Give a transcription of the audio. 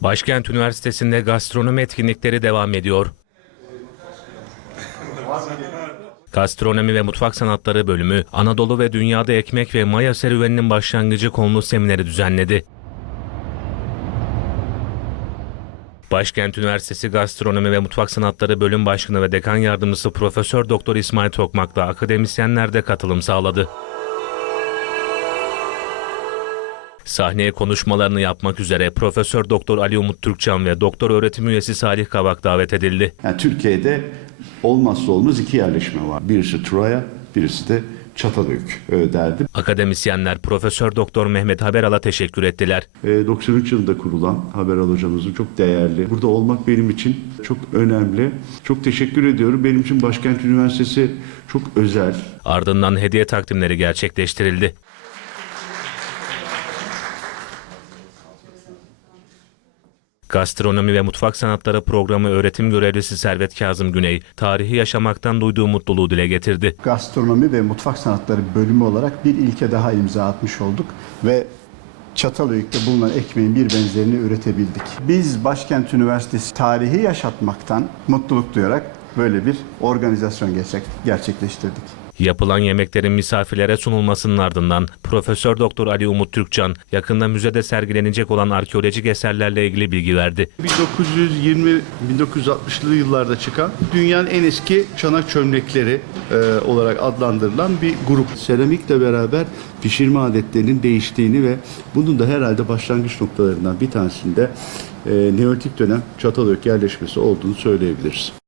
Başkent Üniversitesi'nde gastronomi etkinlikleri devam ediyor. Gastronomi ve Mutfak Sanatları bölümü Anadolu ve Dünyada Ekmek ve Maya serüveninin başlangıcı konulu semineri düzenledi. Başkent Üniversitesi Gastronomi ve Mutfak Sanatları Bölüm Başkanı ve Dekan Yardımcısı Profesör Doktor İsmail Tokmak'la akademisyenler de katılım sağladı. Sahneye konuşmalarını yapmak üzere Profesör Doktor Ali Umut Türkçan ve Doktor Öğretim Üyesi Salih Kavak davet edildi. Yani Türkiye'de olmazsa olmaz iki yerleşme var. Birisi Troya, birisi de Çatalhöyük e, derdi. Akademisyenler Profesör Doktor Mehmet Haberal'a teşekkür ettiler. E, 93 yılında kurulan Haberal hocamızın çok değerli. Burada olmak benim için çok önemli. Çok teşekkür ediyorum. Benim için Başkent Üniversitesi çok özel. Ardından hediye takdimleri gerçekleştirildi. Gastronomi ve Mutfak Sanatları Programı öğretim görevlisi Servet Kazım Güney, tarihi yaşamaktan duyduğu mutluluğu dile getirdi. gastronomi ve mutfak sanatları bölümü olarak bir ilke daha imza atmış olduk ve Çatalhöyük'te bulunan ekmeğin bir benzerini üretebildik. Biz Başkent Üniversitesi tarihi yaşatmaktan mutluluk duyarak böyle bir organizasyon gerçek, gerçekleştirdik. Yapılan yemeklerin misafirlere sunulmasının ardından Profesör Doktor Ali Umut Türkcan yakında müzede sergilenecek olan arkeolojik eserlerle ilgili bilgi verdi. 1920-1960'lı yıllarda çıkan dünyanın en eski çanak çömlekleri e, olarak adlandırılan bir grup. Seramikle beraber pişirme adetlerinin değiştiğini ve bunun da herhalde başlangıç noktalarından bir tanesinde e, Neolitik dönem Çatalhöyük yerleşmesi olduğunu söyleyebiliriz.